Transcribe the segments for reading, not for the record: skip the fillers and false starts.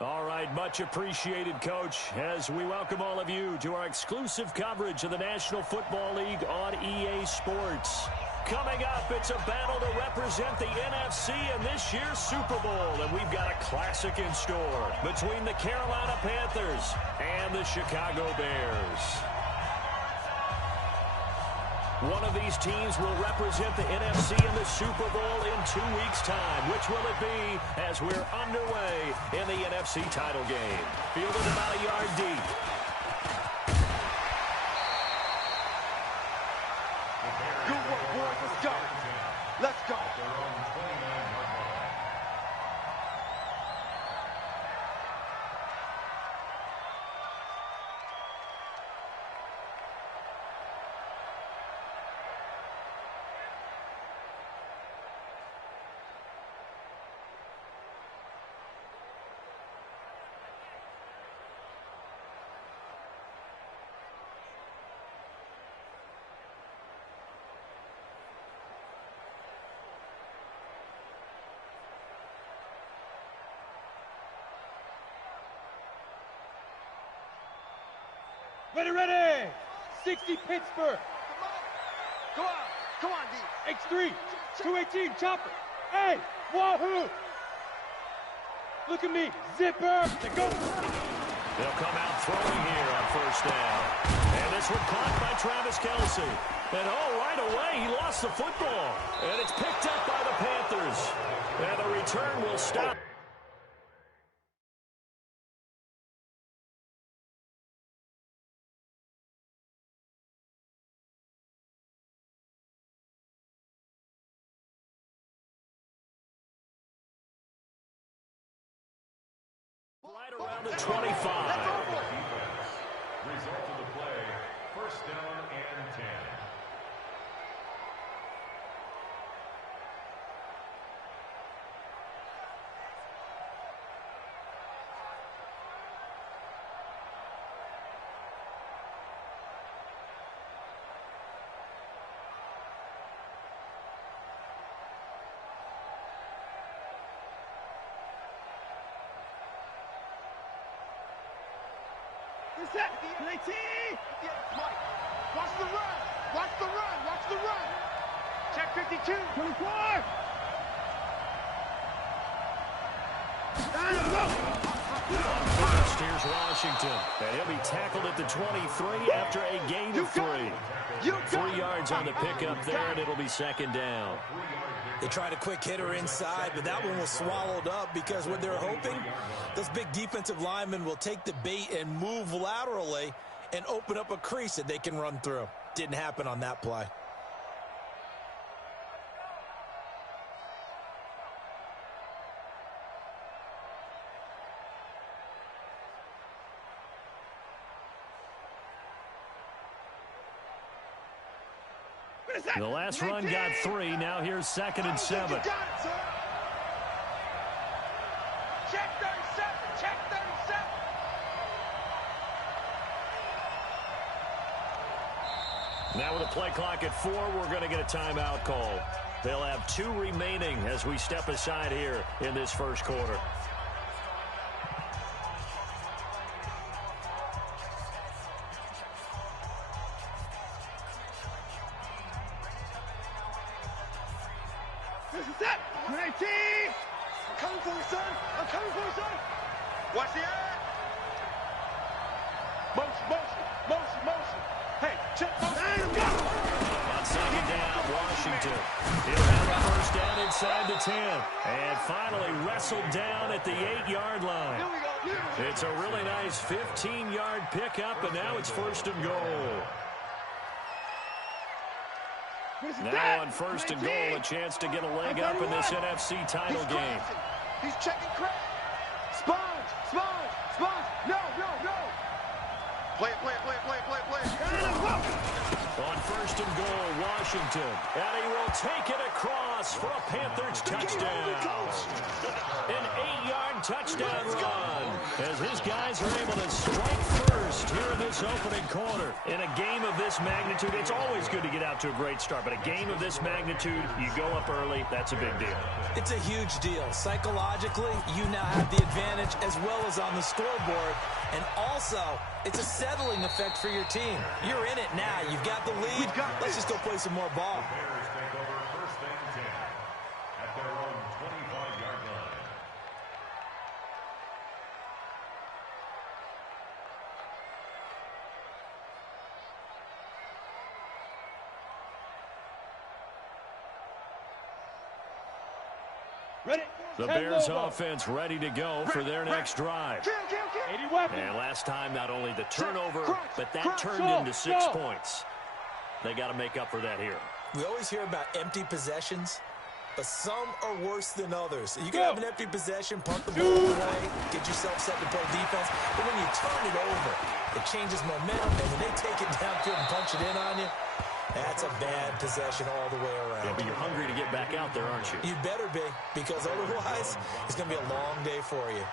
All right, much appreciated, Coach, as we welcome all of you to our exclusive coverage of the National Football League on EA Sports. Coming up, it's a battle to represent the NFC in this year's Super Bowl, and we've got a classic in store between the Carolina Panthers and the Chicago Bears. One of these teams will represent the NFC in the Super Bowl in 2 weeks' time. Which will it be as we're underway in the NFC title game? Fielded about a yard deep. Good work, boys. Let's go. Let's go. Ready, ready! 60 Pittsburgh. Come on. Come on, D. X3, 218, chopper. Hey, wahoo! Look at me, zipper. Go. They'll come out throwing here on first down. And this one caught by Travis Kelce. And right away, he lost the football. And it's picked up by the Panthers. And the return will stop. Right around the 25. Result of the play, first down and 10. Set. 19. Mike, watch the run. Watch the run. Watch the run. Check 52. 24. Steers Washington. And he'll be tackled at the 23 after a gain of 3. 3 yards on the pickup there, and it'll be second down. They tried a quick hitter inside, but that one was swallowed up because what they're hoping, those big defensive linemen will take the bait and move laterally and open up a crease that they can run through. Didn't happen on that play. The last run got 3. Now here's 2nd and 7. You got it, sir. Check 37. Check 37. Now with a play clock at 4, we're going to get a timeout call. They'll have 2 remaining as we step aside here in this first quarter. Set. 19. I'm coming for you, son. I'm coming for you, son. Watch the eye. Motion, motion, motion, motion. Hey, check. On second down, Washington. He'll have a first down inside the 10. And finally wrestled down at the 8-yard line. Here we go. It's a really nice 15-yard pickup, and now it's first and goal. Now on first and goal, a chance to get a leg up in this NFC title game. He's checking crack. Sponge, sponge, sponge. No, no, no. Play it, play it, play it, play it, play it, play it. On first and goal, Washington. And he will take it across for a Panthers touchdown. An 8-yard touchdown run as his guys are able to strike first here in this this opening quarter. In a game of this magnitude, it's always good to get out to a great start, but a game of this magnitude, you go up early, that's a big deal. It's a huge deal. Psychologically, you now have the advantage as well as on the scoreboard. And also, it's a settling effect for your team. You're in it now. You've got the lead. Let's just go play some more ball. Bears take over first and 10 at their own 25-yard line. Ready? The Bears offense ready to go for their next drive. 80 weapons. And last time, not only the turnover, but that turned into 6 points. They got to make up for that here. We always hear about empty possessions, but some are worse than others. You can have an empty possession, punt the ball away, get yourself set to play defense, but when you turn it over, it changes momentum, and when they take it downfield and punch it in on you, that's a bad possession all the way around. Yeah, but you're hungry to get back out there, aren't you? You better be, because otherwise, it's going to be a long day for you.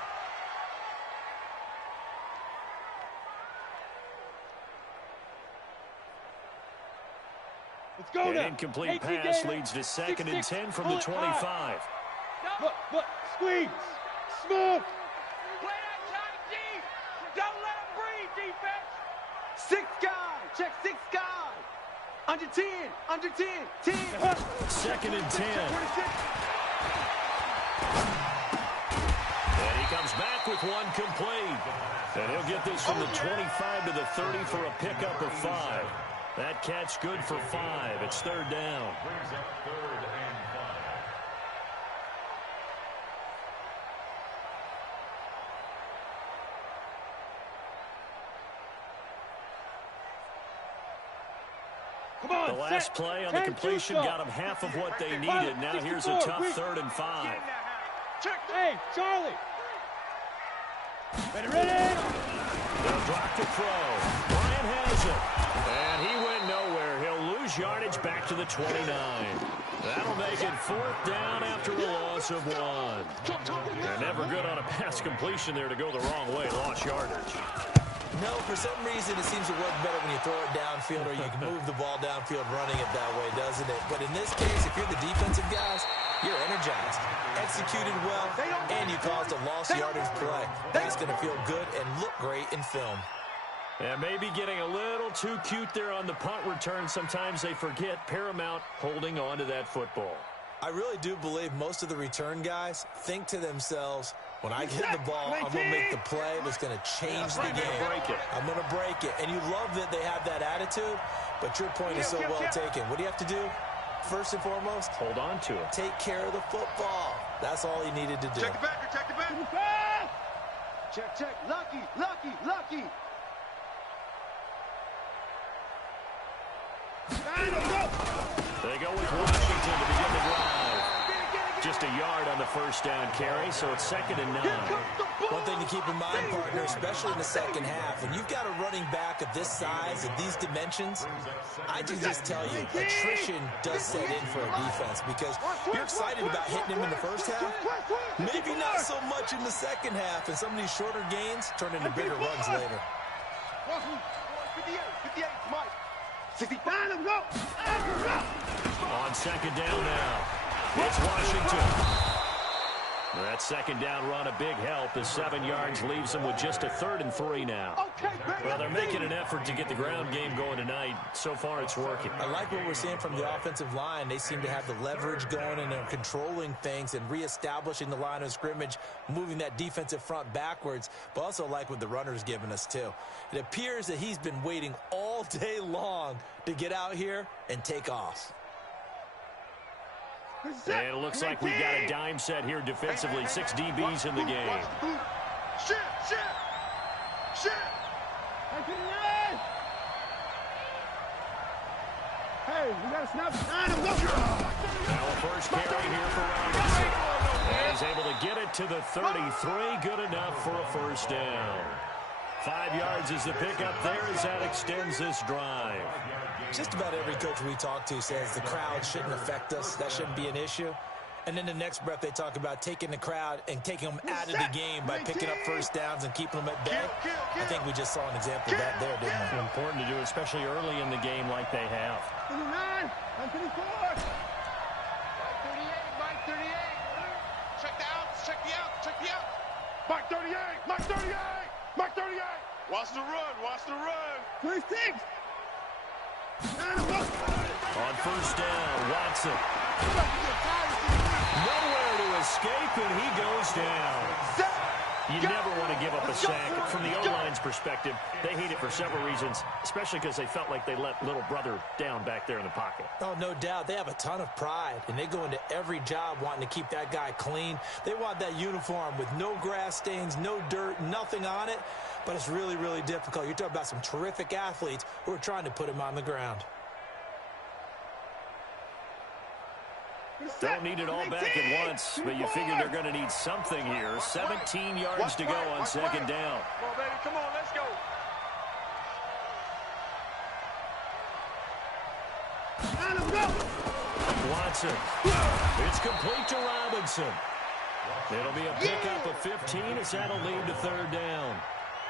Let's go An now. incomplete 18 pass David. leads to second and 6-6. 10 from Pull the it 25. Look, squeeze, smooth. Play that shot deep. Don't let him breathe, defense. 6 guy. Check 6 guy. Under 10. Under 10. 10. Second and 10. And he comes back with one complete. And he'll get this from the 25 to the 30 for a pickup of 5. That catch good for 5. It's third down. Brings up third and 5. Come on, The last play on the completion got them half of what they needed. Now here's a tough third and 5. Hey, Charlie. Ready. They'll drop the throw. Bryant has it. And he went nowhere. He'll lose yardage back to the 29. That'll make it 4th down after a loss of 1. They're never good on a pass completion there to go the wrong way. Lost yardage. No, for some reason, it seems to work better when you throw it downfield or you can move the ball downfield running it that way, doesn't it? But in this case, if you're the defensive guys, you're energized, executed well, and you caused a lost yardage play. That's going to feel good and look great in film. And maybe getting a little too cute there on the punt return. Sometimes they forget paramount holding on to that football. I really do believe most of the return guys think to themselves, when I get the ball, I'm going to make the play that's going to change the game. I'm going to break it. And you love that they have that attitude, but your point is so well taken. What do you have to do? First and foremost, hold on to it. Take care of the football. That's all he needed to do. Check the back. Check the back. Check. Lucky. They go with Washington to begin the drive. Just a yard on the first down carry, so it's 2nd and 9. One thing to keep in mind, partner, especially in the second half, when you've got a running back of this size and these dimensions, I can just tell you, attrition does set in for a defense because you're excited about hitting him in the first half, maybe not so much in the second half, and some of these shorter gains turn into bigger runs later. 58, Mike. 65, let's go. On 2nd down now, it's Washington. That 2nd down run a big help as 7 yards leaves them with just a 3rd and 3 now. Well, they're making an effort to get the ground game going tonight. So far, it's working. I like what we're seeing from the offensive line. They seem to have the leverage going and they're controlling things and reestablishing the line of scrimmage, moving that defensive front backwards, but also like what the runner's giving us too. It appears that he's been waiting all day long to get out here and take off. And it looks like we've got a dime set here defensively. 6 DBs in the game. Shit. Hey, we got to snap. Now a first carry here for Robinson. And he's able to get it to the 33. Good enough for a first down. 5 yards is the pickup there as that extends this drive. Just about every coach we talk to says the crowd shouldn't affect us. That shouldn't be an issue. And then the next breath, they talk about taking the crowd and taking them out of the game by picking up first downs and keeping them at bay. I think we just saw an example of that there, didn't we? It's important to do, especially early in the game like they have. 39, 154. Mike 38. Check the outs, check the outs, check the outs. Mike 38, Mike 38, Mike 38. Watch the run, watch the run. 26. On first down, Watson. Nowhere to escape, and he goes down. You never want to give up a sack. From the O-line's perspective, they hate it for several reasons, especially because they felt like they let little brother down back there in the pocket. Oh, no doubt. They have a ton of pride, and they go into every job wanting to keep that guy clean. They want that uniform with no grass stains, no dirt, nothing on it, but it's really, really difficult. You're talking about some terrific athletes who are trying to put him on the ground. Don't need it all back at once, but you figure they're going to need something here. 17 yards to go on second down. Come on, baby, come on, let's go. Watson. It's complete to Robinson. It'll be a pickup of 15 as that'll lead to third down.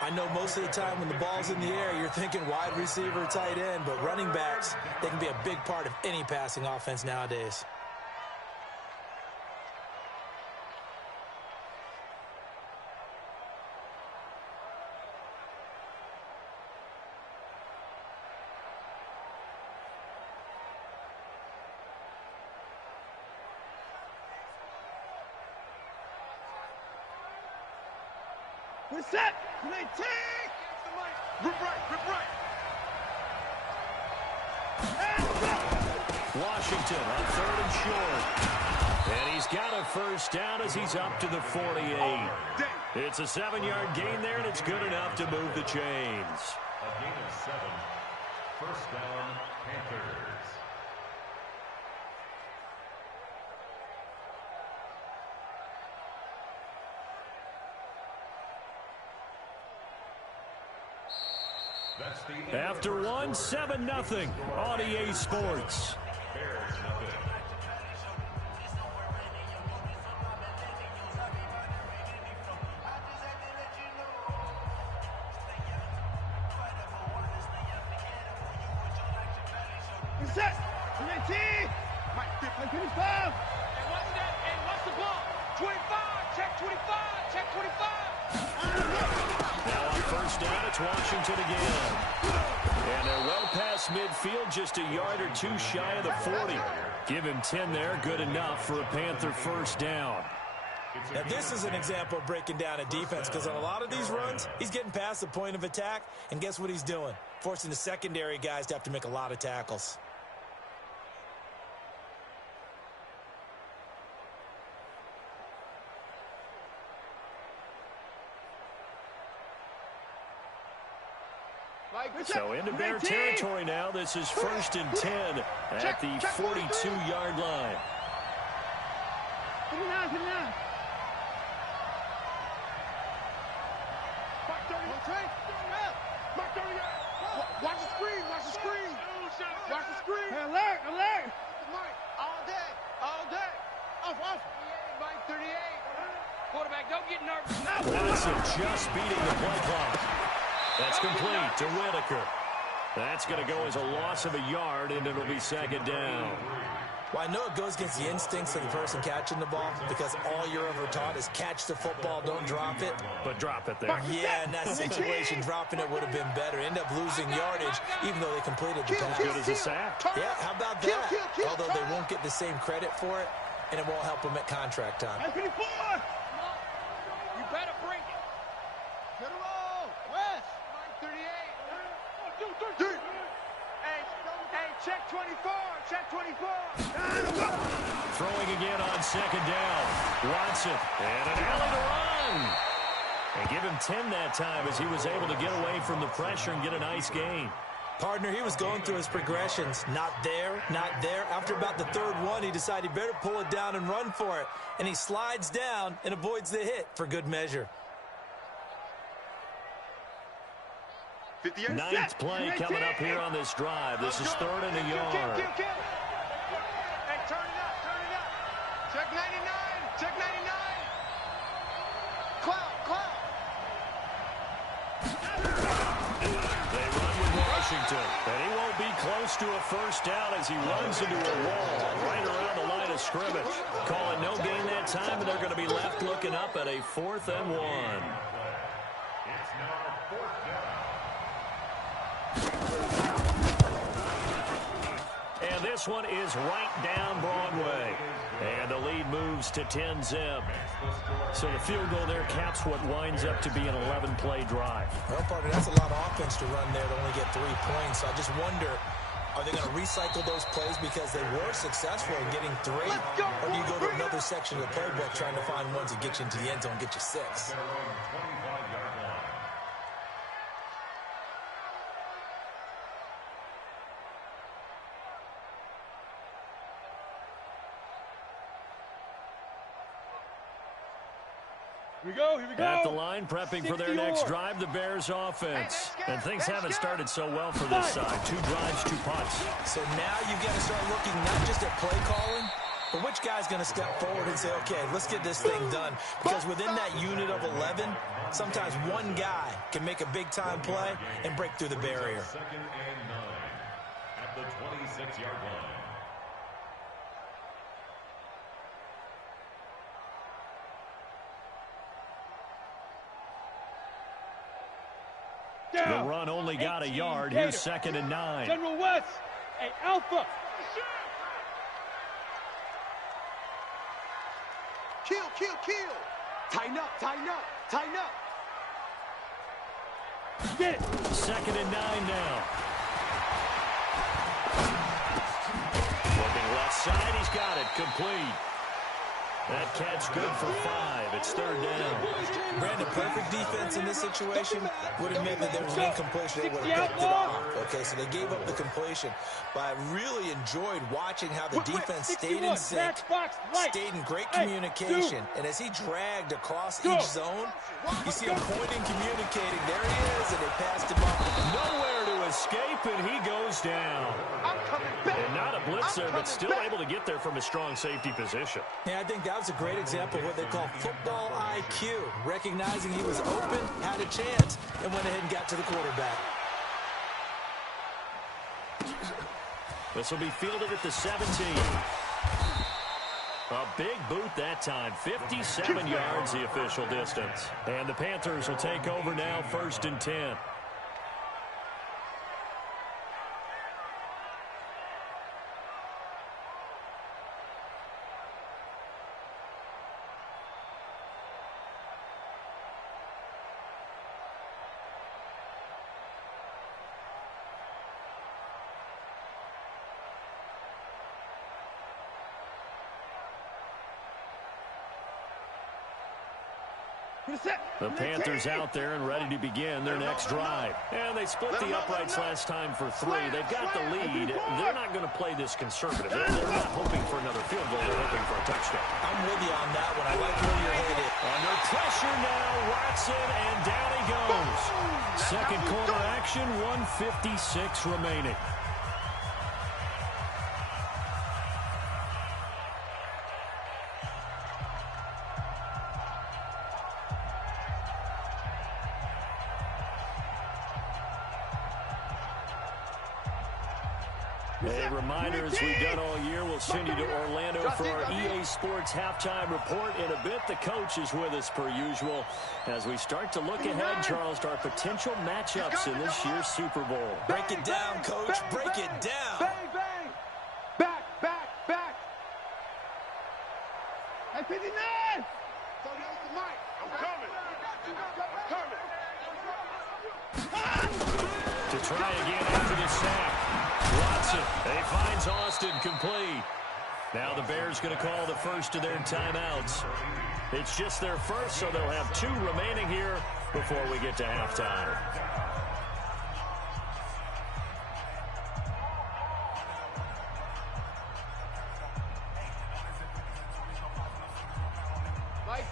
I know most of the time when the ball's in the air, you're thinking wide receiver, tight end, but running backs, they can be a big part of any passing offense nowadays. We're set. 19. Rip right. Washington on third and short. And he's got a first down as he's up to the 48. It's a 7-yard gain there, and it's good enough to move the chains. A gain of 7. First down, Panthers. After one, 7-0 on EA Sports. Bears nothing. We're set. 19. Mike 55. 25. And what's the ball? 25, check 25, check 25. Now on first down, it's Washington again. And they're well past midfield, just a yard or two shy of the 40. Give him 10 there, good enough for a Panther first down. Now, this is an example of breaking down a defense, because on a lot of these runs, he's getting past the point of attack, and guess what he's doing? Forcing the secondary guys to have to make a lot of tackles. So into Bear territory now. This is first and 10 at the 42-yard line. 59. Watch the screen, watch the screen. Watch the screen. Hey, alert. Mike, all day. Off. Mike 38. Quarterback, don't get nervous. Watson just beating the play clock. That's complete to Whitaker. That's going to go as a loss of a yard, and it'll be second down. Well, I know it goes against the instincts of the person catching the ball, because all you're ever taught is catch the football, don't drop it. But drop it there. Yeah, in that situation, dropping it would have been better. End up losing yardage, even though they completed the pass. As good as a sack. Yeah, how about that? Although they won't get the same credit for it, and it won't help them at contract time. 54. You better bring it. To the roll. West. Mike 38. Hey, check 24. Check 24. Throwing again on second down. Watson. And an alley to run. And give him 10 that time as he was able to get away from the pressure and get a nice gain. Partner, he was going through his progressions. Not there, not there. After about the third one, he decided he better pull it down and run for it. And he slides down and avoids the hit for good measure. Ninth play coming up here on this drive. This is third and a yard. Hey, turn it up. Check Check 99. Check 99. Cloud, cloud. They run with Washington, and he won't be close to a first down as he runs into a wall right around the line of scrimmage. Calling no gain that time, and they're going to be left looking up at a 4th and 1. It's now 4th down. And this one is right down Broadway. And the lead moves to 10-zip. So the field goal there caps what winds up to be an 11-play drive. Well, partner, that's a lot of offense to run there to only get 3 points. So I just wonder, are they going to recycle those plays because they were successful in getting 3? Or do you go to another section of the playbook trying to find ones that get you into the end zone and get you 6? Their own 25-yard line. Here we go. Here we go. At the line, prepping for their next drive, the Bears offense. And things haven't started so well for this side. 2 drives, 2 punts. So now you've got to start looking not just at play calling, but which guy's going to step forward and say, okay, let's get this thing done. Because within that unit of 11, sometimes one guy can make a big-time play and break through the barrier. 2nd and 9 at the 26-yard line. The run only got a yard. Here's 2nd and 9. General West. Hey, Alpha. Kill, kill, kill. Tighten up, tighten up, tighten up. Get it. 2nd and 9 now. Looking left side, he's got it. Complete. That catch good for 5. It's 3rd down. Brandon, perfect defense in this situation would have meant that there was an incompletion. They would have picked it off. Okay, so they gave up the completion. But I really enjoyed watching how the defense stayed in sync, stayed in great communication. And as he dragged across each zone, you see him pointing, communicating. There he is, and they passed him up. Nowhere to escape, and he goes down. And not a blitzer, but still able to get there from a strong safety position. Yeah, I think that was a great example of what they call football IQ. Recognizing he was open, had a chance, and went ahead and got to the quarterback. This will be fielded at the 17. A big boot that time. 57 yards the official distance. And the Panthers will take over now, 1st and 10. The Panthers out there and ready to begin their next drive. And they split the uprights last time for 3. They've got the lead. They're not going to play this conservative. They're not hoping for another field goal. They're hoping for a touchdown. I'm with you on that one. I like where you're headed. Under pressure now, Watson, and down he goes. Second quarter action, 1:56 remaining. A reminder, as we've done all year, we'll send you to Orlando for our EA Sports halftime report. In a bit, the coach is with us per usual as we start to look ahead, Charles, to our potential matchups in this year's Super Bowl. Break it down, coach. Break it down. Bang, bang. Back, back, back. Hey, 59. So there's the mic. I'm coming. To try again after the sack. Watson, he finds Austin complete. Now the Bears going to call the first of their timeouts. It's just their first, so they'll have 2 remaining here before we get to halftime.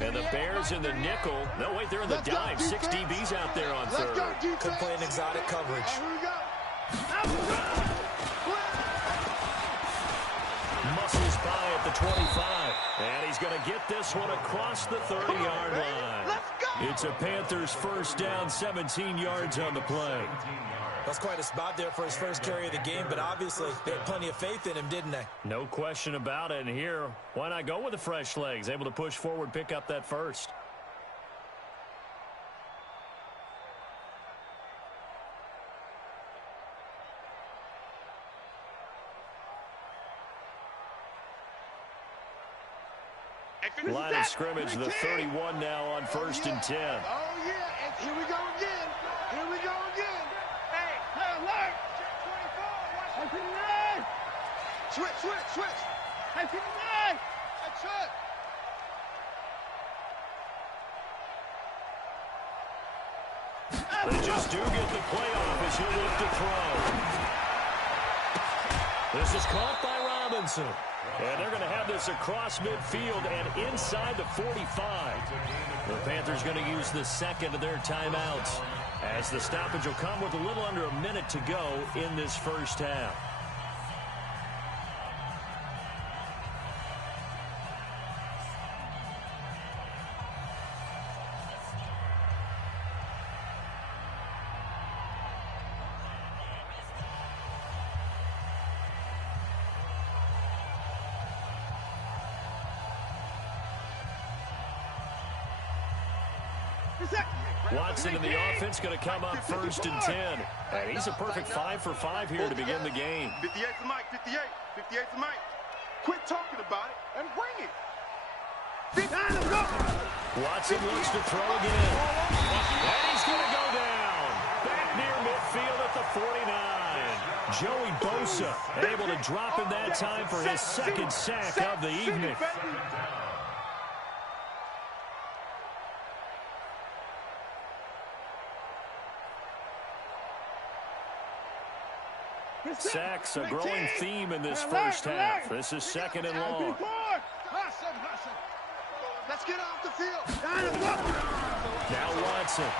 And the Bears in the nickel. No, wait, they're in the dime. 6 DBs out there on 3rd. Could play an exotic coverage. Muscles by at the 25. And he's going to get this one across the 30-yard line. Let's go! It's a Panthers first down, 17 yards on the play. That's quite a spot there for his first carry of the game, but obviously they had plenty of faith in him, didn't they? No question about it. And here, why not go with the fresh legs? Able to push forward, pick up that first. Line of scrimmage, the 31 now on 1st and 10. Oh, yeah. And here we go again. Here we go again. Hey, alert! Check 24. Watch it. Switch. Hey, 59. That's it. They just do get the playoff as he'll lift to throw. This is caught by Robinson. And they're going to have this across midfield and inside the 45. The Panthers going to use the second of their timeouts as the stoppage will come with a little under a minute to go in this first half. Watson in the offense going to come up 1st and 10. And he's a perfect 5 for 5 here to begin the game. 58's the mic, 58. 58's the mic. Quit talking about it and bring it. Watson looks to throw again. And he's going to go down. Back near midfield at the 49. Joey Bosa able to drop in that time for his second sack of the evening. Sacks a growing theme in this first half. This is 2nd and long. Let's get off the field. Now Watson.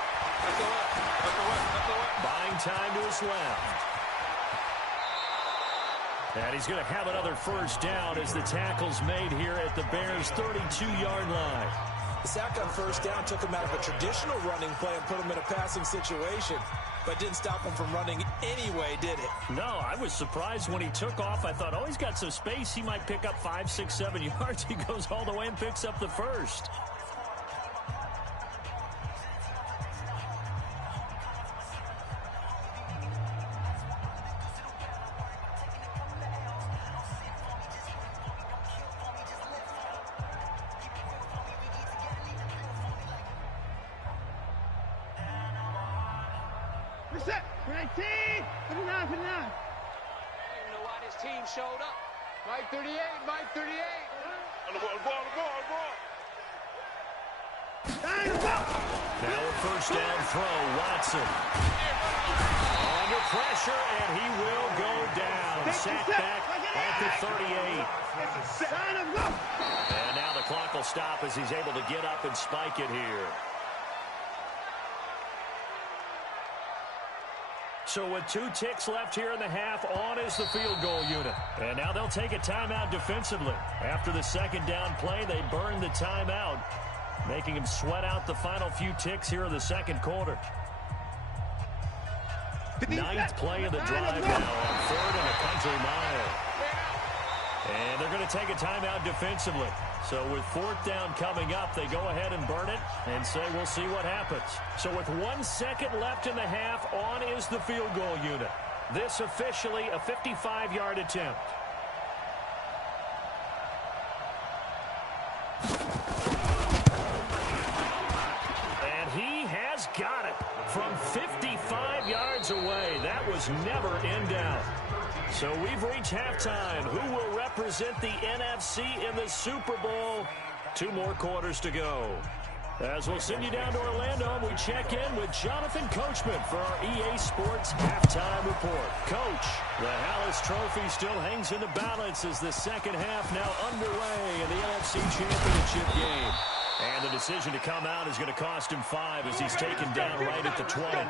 Buying time to his left. And he's going to have another first down as the tackle's made here at the Bears' 32-yard line. The sack on first down took him out of a traditional running play and put him in a passing situation, but didn't stop him from running anyway, did it? No, I was surprised when he took off. I thought, oh, he's got some space. He might pick up 5, 6, 7 yards. He goes all the way and picks up the first. Reset. 19. 59. 59. I don't even know why this team showed up. Mike 38, Mike 38. On the ball. Now a first down throw, Watson. Under pressure, and he will go down. Sacked back at the 38. And now the clock will stop as he's able to get up and spike it here. So with 2 ticks left here in the half, on is the field goal unit. And now they'll take a timeout defensively. After the second down play, they burn the timeout, making him sweat out the final few ticks here in the second quarter. 9th play of the drive now on 3rd and a country mile. And they're going to take a timeout defensively. So with 4th down coming up, they go ahead and burn it and say we'll see what happens. So with 1 second left in the half, on is the field goal unit. This officially a 55-yard attempt. And he has got it from 55 yards away. That was never in doubt. So we've reached halftime. Who will represent the NFC in the Super Bowl? 2 more quarters to go. As we'll send you down to Orlando, we check in with Jonathan Coachman for our EA Sports Halftime Report. Coach, the Hallis Trophy still hangs in the balance as the second half now underway in the NFC Championship game. And the decision to come out is going to cost him 5 as he's taken down right at the 20. At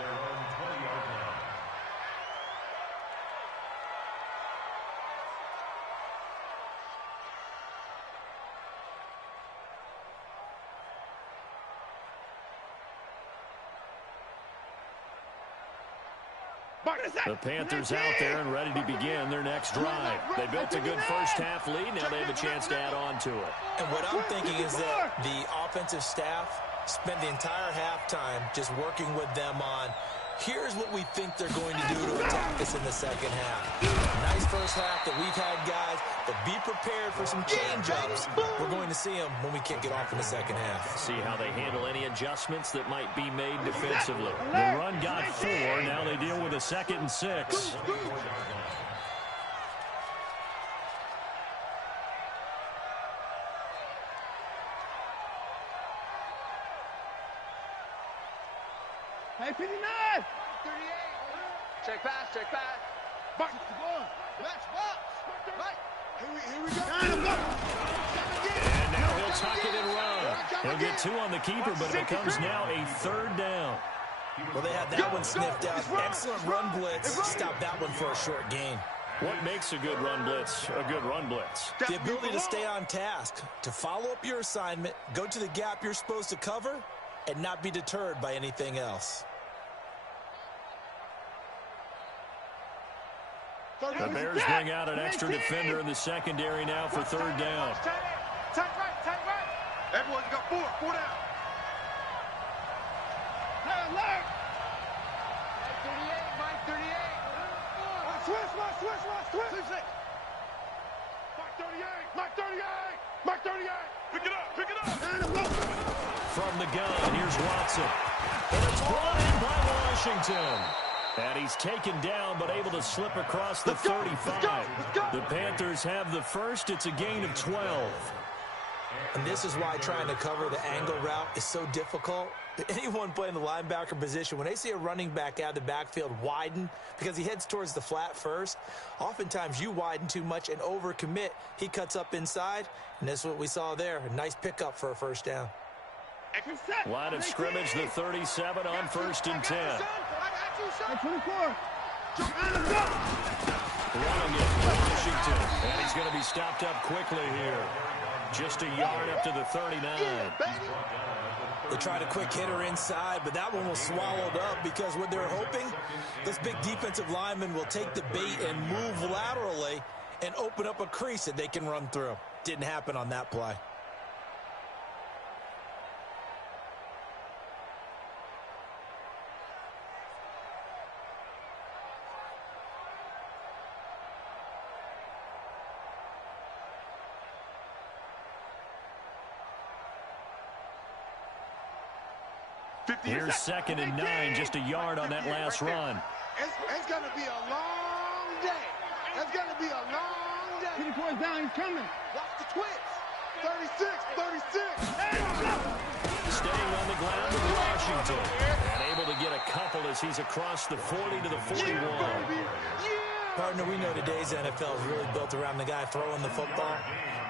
their own 20-yard line. The Panthers out there and ready to begin their next drive. They built a good first-half lead. Now they have a chance to add on to it. And what I'm thinking is that the offensive staff spent the entire halftime just working with them on, here's what we think they're going to do to attack us in the second half. Nice first half that we've had, guys, but be prepared for some change-ups. We're going to see them when we kick it off in the second half. See how they handle any adjustments that might be made defensively. The run got 4. Now they deal with a 2nd and 6. Hey, 59! 38. Check pass, check pass. Box. Let's box. Right. Here we go. And now he'll tuck it and run. He'll get 2 on the keeper, but it becomes now a 3rd down. Well, they had that one sniffed out. Excellent run blitz. Stop that one for a short gain. What makes a good run blitz a good run blitz? The ability to stay on task, to follow up your assignment, go to the gap you're supposed to cover, and not be deterred by anything else. The Bears bring out an extra defender in the secondary now for 3rd down. Tight right. Everyone's got 4 down. Hey, alert! Hey, 38, Mike, 38. Switch. Mike 38. Pick it up. From the gun, here's Watson. And it's brought in by Washington. And he's taken down, but able to slip across the 35. The Panthers have the first. It's a gain of 12. And this is why trying to cover the angle route is so difficult. Anyone playing the linebacker position, when they see a running back out of the backfield widen because he heads towards the flat first, oftentimes you widen too much and overcommit. He cuts up inside, and that's what we saw there. A nice pickup for a 1st down. Line of scrimmage, the 37 on 1st and 10. 24. Running it, Washington. And he's going to be stopped up quickly here. Just a yard up to the 39. They tried a quick hitter inside, but that one was swallowed up because what they're hoping, this big defensive lineman will take the bait and move laterally and open up a crease that they can run through. Didn't happen on that play. Here's 2nd and 9, just a yard on that last run. It's going to be a long day. It's going to be a long day. 24 down, he's coming. Watch the twist. 36. Staying on the ground with Washington. And able to get a couple as he's across the 40 to the 41. Partner, we know today's NFL is really built around the guy throwing the football.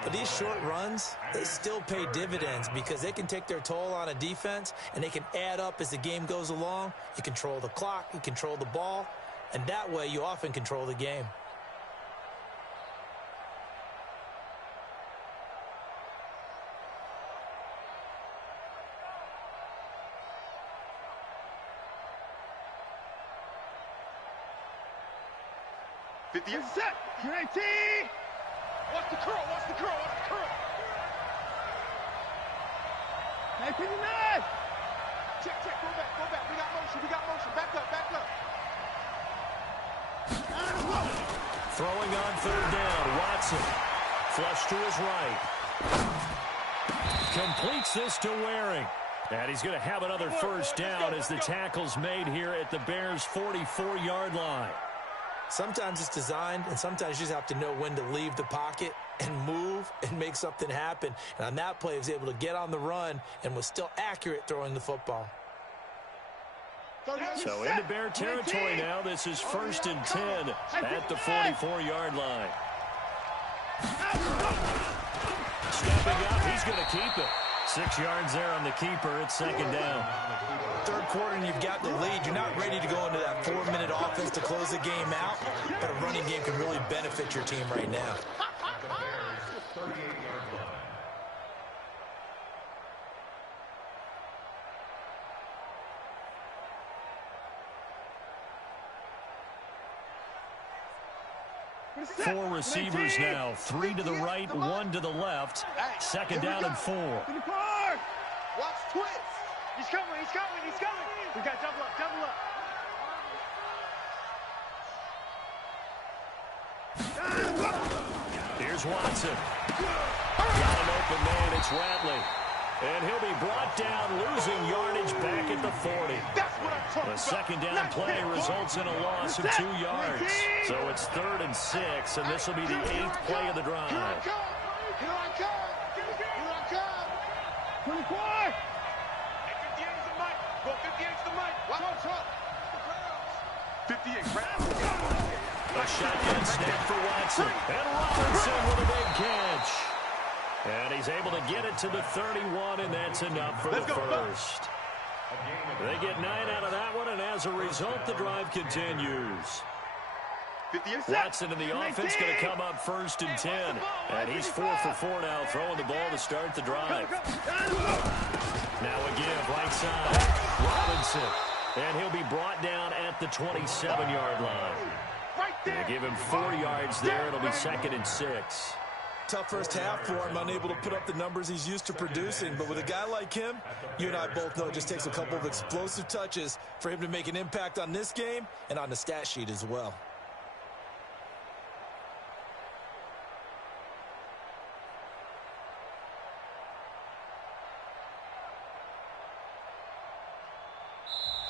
But these short runs, they still pay dividends because they can take their toll on a defense and they can add up as the game goes along. You control the clock, you control the ball, and that way you often control the game. Set. 19. Watch the curl. Hey, 59. Check. Go back. We got motion. Back up. Throwing on 3rd down, Watson. Flush to his right. Completes this to Waring. And he's going to have another 1st down as the tackle's made here at the Bears' 44-yard line. Sometimes it's designed, and sometimes you just have to know when to leave the pocket and move and make something happen. And on that play, he was able to get on the run and was still accurate throwing the football. So into Bear territory now. This is 1st and 10 at the 44-yard line. Stepping up, he's going to keep it. 6 yards there on the keeper. It's 2nd down. 3rd quarter and you've got the lead. You're not ready to go into that 4-minute offense to close the game out, but a running game can really benefit your team right now. Four receivers now. 3 to the right, 1 to the left. Second down and 4. Watch twist. He's coming. We got double up. Here's Watson. Got an open man. It's Radley. And he'll be brought down, losing yardage back at the 40. The second down play results in a loss of 2 yards. So it's 3rd and 6, and this will be the 8th play of the drive. Here I come. 24. 58's the mic. Go 58's the mic. Watch out. 58. A shotgun snap for Watson. And Robinson with a big catch. And he's able to get it to the 31, and that's enough for the first. They get 9 out of that one, and as a result, the drive continues. Watson in the offense going to come up 1st and 10. And he's 4 for 4 now, throwing the ball to start the drive. Now again, right side, Robinson. And he'll be brought down at the 27-yard line. They give him 4 yards there. It'll be 2nd and 6. Tough first half for him, unable to put up the numbers he's used to producing. But with a guy like him, you and I both know it just takes a couple of explosive touches for him to make an impact on this game and on the stat sheet as well.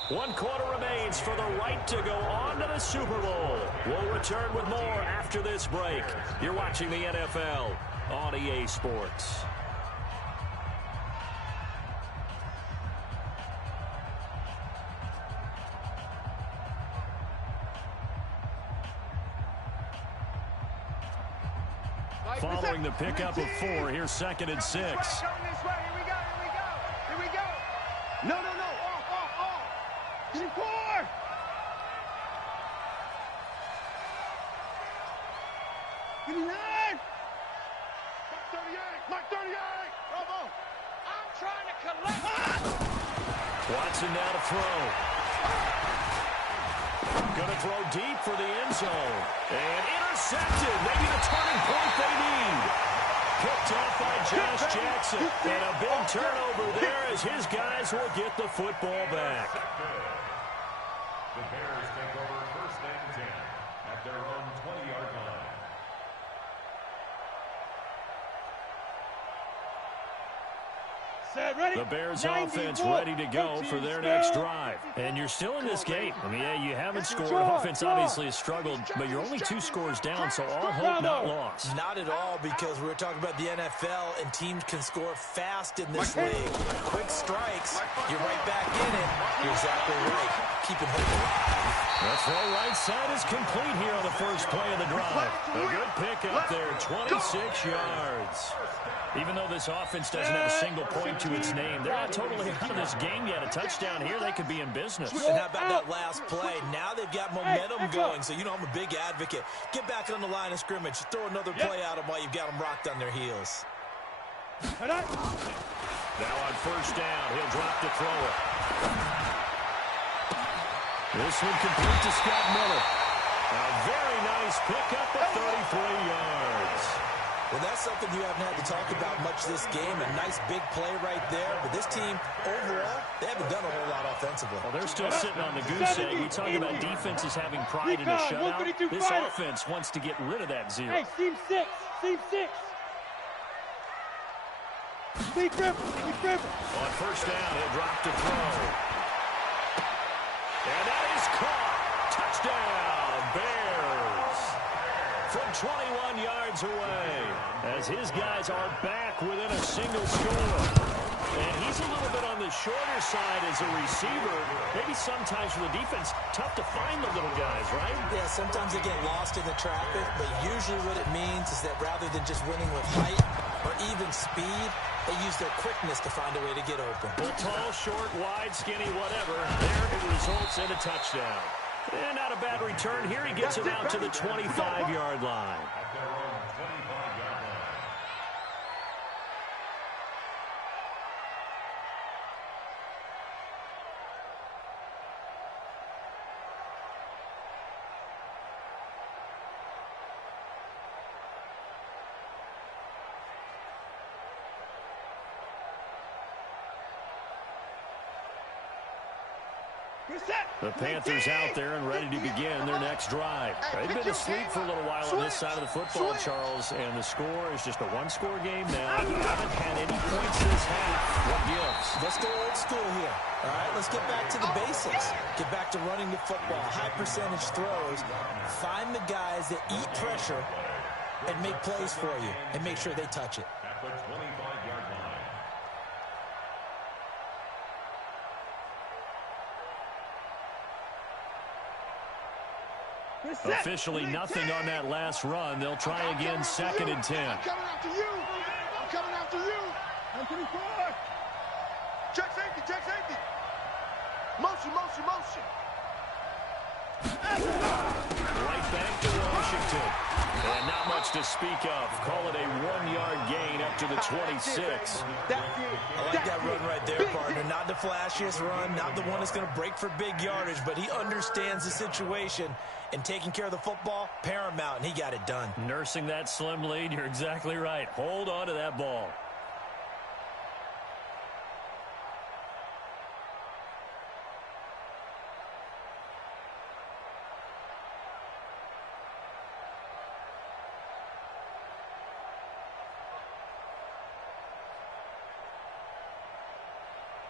One quarter remains for the right to go on to the Super Bowl. We'll return with more after this break. You're watching the NFL on EA Sports. Following the pickup of 4, here's 2nd and 6. Here we go. No. Off. 4. Give me 9. Mike 38. Bravo. I'm trying to collect. Watson now to throw. Going to throw deep for the end zone. And intercepted. Maybe the turning point they need. Picked off by Josh Jackson. And a big turnover there as his guys will get the football back. The Bears take over 1st and 10 at their own 20-yard line. The Bears offense ready to go for their next drive. And you're still in this game. I mean, yeah, you haven't scored. Offense obviously has struggled, but you're only 2 scores down, so all hope not lost. Not at all, because we were talking about the NFL, and teams can score fast in this league. Quick strikes, you're right back in it. You're exactly right. Keeping hope alive. The throw right side is complete here on the first play of the drive. A good pickup there, 26 yards. Even though this offense doesn't have a single point to its name, they're not totally out of this game yet. A touchdown here, they could be in business. And how about that last play? Now they've got momentum going, so you know I'm a big advocate. Get back on the line of scrimmage. Throw another play at them while you've got them rocked on their heels. Now on 1st down, he'll drop to throw it. This one complete to Scott Miller. A very nice pickup of 33 yards. Well, that's something you haven't had to talk about much this game. A nice big play right there. But this team, overall, they haven't done a whole lot offensively. Well, they're still sitting on the goose egg. We talk about defenses having pride in a shutout. This offense wants to get rid of that 0. Hey, team 6. Big River. On 1st down, he'll drop to throw. And that is caught. Touchdown, Bears. From 21 yards away, as his guys are back within a single score. And he's a little bit on the shorter side as a receiver. Maybe sometimes for the defense, tough to find the little guys, right? Yeah, sometimes they get lost in the traffic, but usually what it means is that rather than just winning with height or even speed, they use their quickness to find a way to get open. Well, tall, short, wide, skinny, whatever. There it results in a touchdown. And not a bad return here. He gets it out to the 25-yard line. At their own 25-yard line. The Panthers out there and ready to begin their next drive. They've been asleep for a little while on this side of the football, Charles, and the score is just a one-score game now. Haven't had any points this half. What gives? Let's go old school here. All right, let's get back to the basics. Get back to running the football, high percentage throws. Find the guys that eat pressure and make plays for you and make sure they touch it. At the 25-yard line. Officially nothing on that last run. They'll try again, 2nd and 10. I'm coming after you. I'm coming after you. I'm pretty far. Check safety, check safety. Motion, motion, motion. Right back to Washington. And not much to speak of. Call it a 1-yard gain up to the 26. I like that run right there, partner. Not the flashiest run, not the one that's going to break for big yardage, but he understands the situation, and taking care of the football, paramount, and he got it done. Nursing that slim lead, you're exactly right. Hold on to that ball.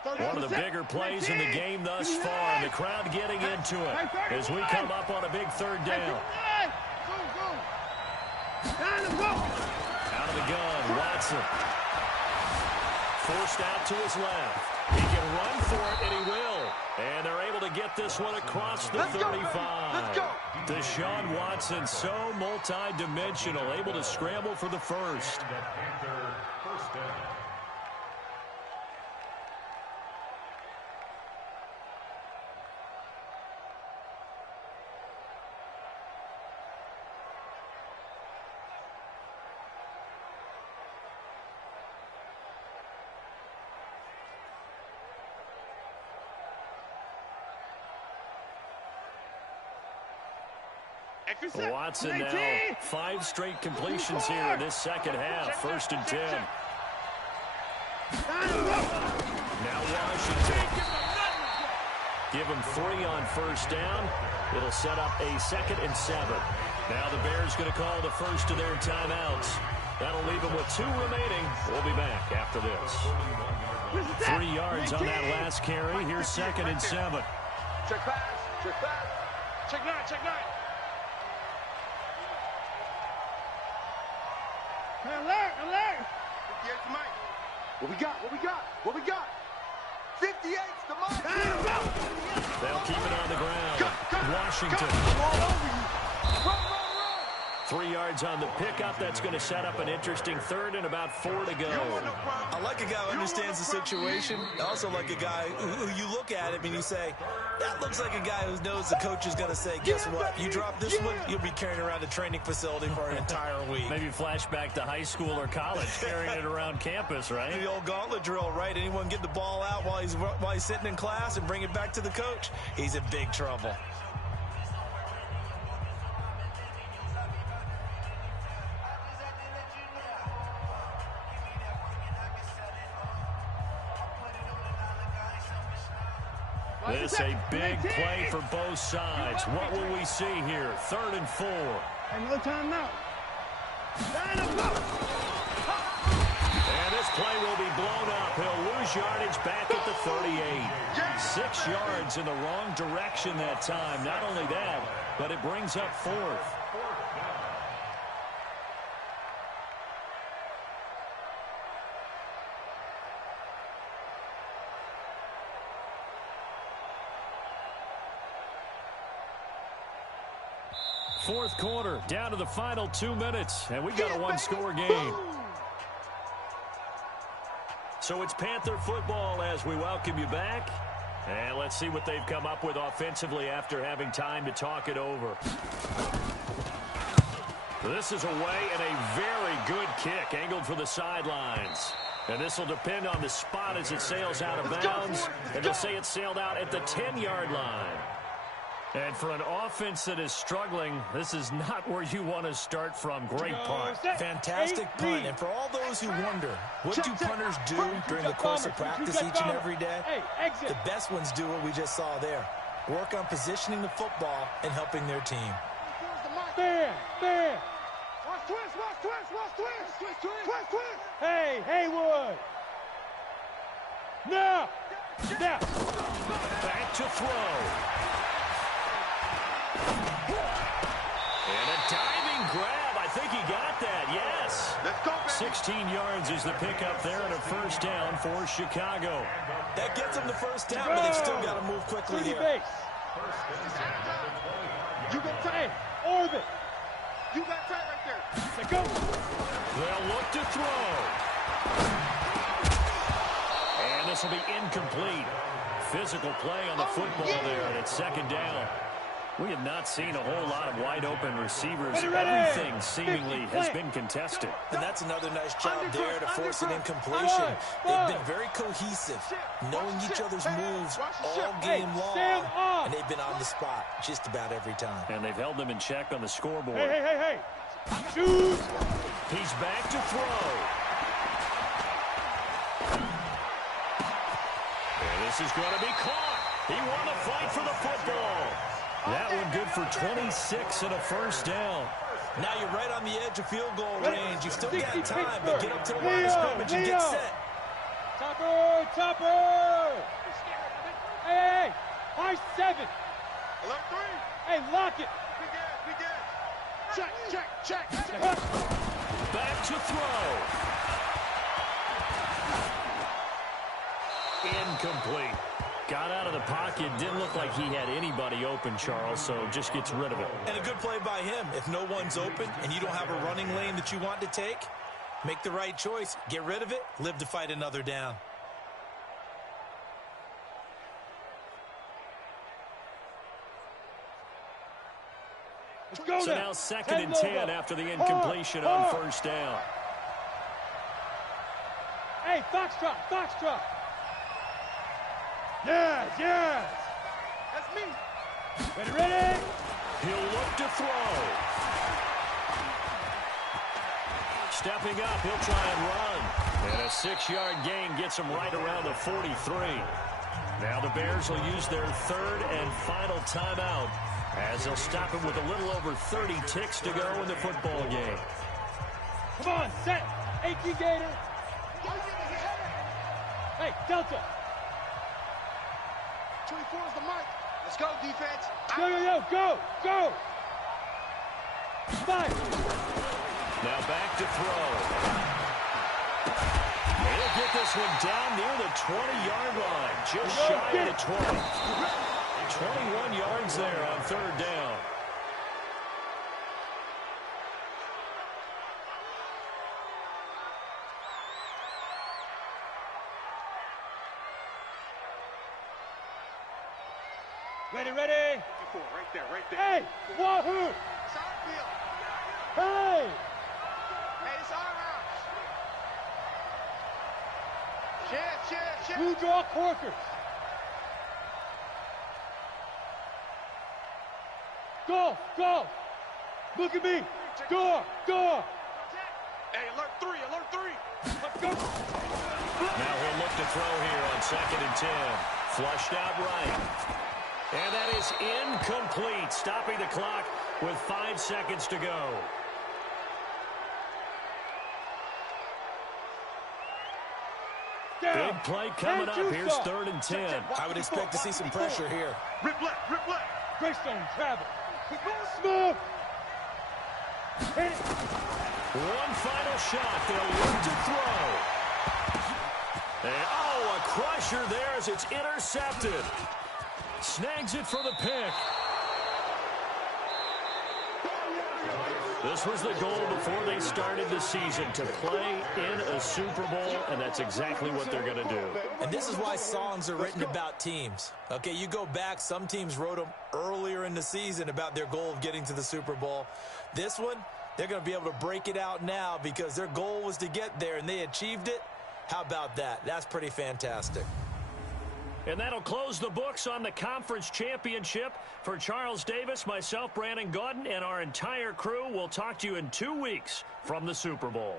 One of the bigger plays in the game thus far, and the crowd getting into it as we come up on a big 3rd down. Out of the gun, Watson. Forced out to his left. He can run for it, and he will. And they're able to get this one across the 35. Let's go. Deshaun Watson, so multi-dimensional, able to scramble for the first. The Panther first down. Watson now 5 straight completions here in this second half. 1st and 10. Now Washington. Give him 3 on 1st down. It'll set up a 2nd and 7. Now the Bears going to call the first of their timeouts. That'll leave them with 2 remaining. We'll be back after this. 3 yards on that last carry. Here's 2nd and 7. Check pass, check pass. Check 9, check 9. Alert! 58's the mic. What we got? What we got? What we got? 58's the mic. They'll keep it on the ground. Washington. All over you. Run. 3 yards on the pickup. That's going to set up an interesting 3rd and about 4 to go. I like a guy who understands the situation. I also like a guy who you look at him and you say, that looks like a guy who knows the coach is going to say, guess what? You drop this one, you'll be carrying around the training facility for an entire week. Maybe flashback to high school or college, carrying it around campus, right? The old gauntlet drill, right? Anyone get the ball out while he's sitting in class and bring it back to the coach? He's in big trouble. This a big play for both sides. What will we see here? 3rd and 4. And no time now. And this play will be blown up. He'll lose yardage back at the 38. 6 yards in the wrong direction that time. Not only that, but it brings up 4th. Fourth quarter, down to the final 2 minutes, and we've got a 1-score game. So it's Panther football as we welcome you back. And let's see what they've come up with offensively after having time to talk it over. This is away and a very good kick angled for the sidelines. And this will depend on the spot as it sails out of bounds. And they'll say it sailed out at the 10-yard line. And for an offense that is struggling, this is not where you want to start from. Great punt. Fantastic punt. And for all those who wonder, what do punters do during the course of practice each and every day? The best ones do what we just saw there. work on positioning the football and helping their team. Man. Watch twist. Hey, Haywood. Now. Back to throw. And a diving grab. I think he got that, yes. Let's go, baby. 16 yards is the pickup there and a first down for Chicago. That gets them the first down, but they've still got to move quickly here. Base. You got tight. Orbit. You got tight right there. Let's go. They'll look to throw. And this will be incomplete. Physical play on the football there, and it's second down. We have not seen a whole lot of wide-open receivers. Everything seemingly has been contested. And that's another nice job there to force an incompletion. They've been very cohesive, knowing each other's moves all game long, and they've been on the spot just about every time. And they've held them in check on the scoreboard. Hey. Shoot. He's back to throw. And this is going to be caught. He won the fight for the football. That one good for 26 and a first down. Now you're right on the edge of field goal range. You've still got time, but get up to the line of scrimmage and get set. Topper. Hey. High 7. Alert 3. Hey, lock it. Big ass. Check. Back to throw. Incomplete. Got out of the pocket. Didn't look like he had anybody open, Charles, so just gets rid of it. And a good play by him. If no one's open and you don't have a running lane that you want to take, make the right choice. Get rid of it. Live to fight another down. So now second and 10 after the incompletion on first down. Hey, Foxtrot. Yes. That's me. Ready. He'll look to throw. Stepping up, he'll try and run. And a 6-yard gain gets him right around the 43. Now the Bears will use their third and final timeout as they'll stop him with a little over 30 ticks to go in the football game. Come on, set. 18 Gator. Hey, Delta. 24 is the mic. Let's go, defense. Go. 5. Now back to throw. He'll get this one down near the 20-yard line. Just shy of the 20. 21 yards there on third down. Ready. Right there. Hey, Wahoo! Hey, it's our house. Chance. Blue draw Corkers. Go. Look at me. Door. Hey, alert 3. Let's go. Now he'll look to throw here on second and 10. Flushed out right. And that is incomplete, stopping the clock with 5 seconds to go. Big play coming up. Here's third and 10. I would expect to see some pressure here. Rip left. Greystone travel. Smooth. Hit it. One final shot. They'll look to throw. And, a crusher there as it's intercepted. Snags it for the pick. This was the goal before they started the season, to play in a Super Bowl, and that's exactly what they're going to do. And this is why songs are written about teams. Okay, you go back, some teams wrote them earlier in the season about their goal of getting to the Super Bowl. This one, they're going to be able to break it out now because their goal was to get there, and they achieved it. How about that? That's pretty fantastic. And that'll close the books on the conference championship. For Charles Davis, myself, Brandon Gaudin, and our entire crew, we'll talk to you in 2 weeks from the Super Bowl.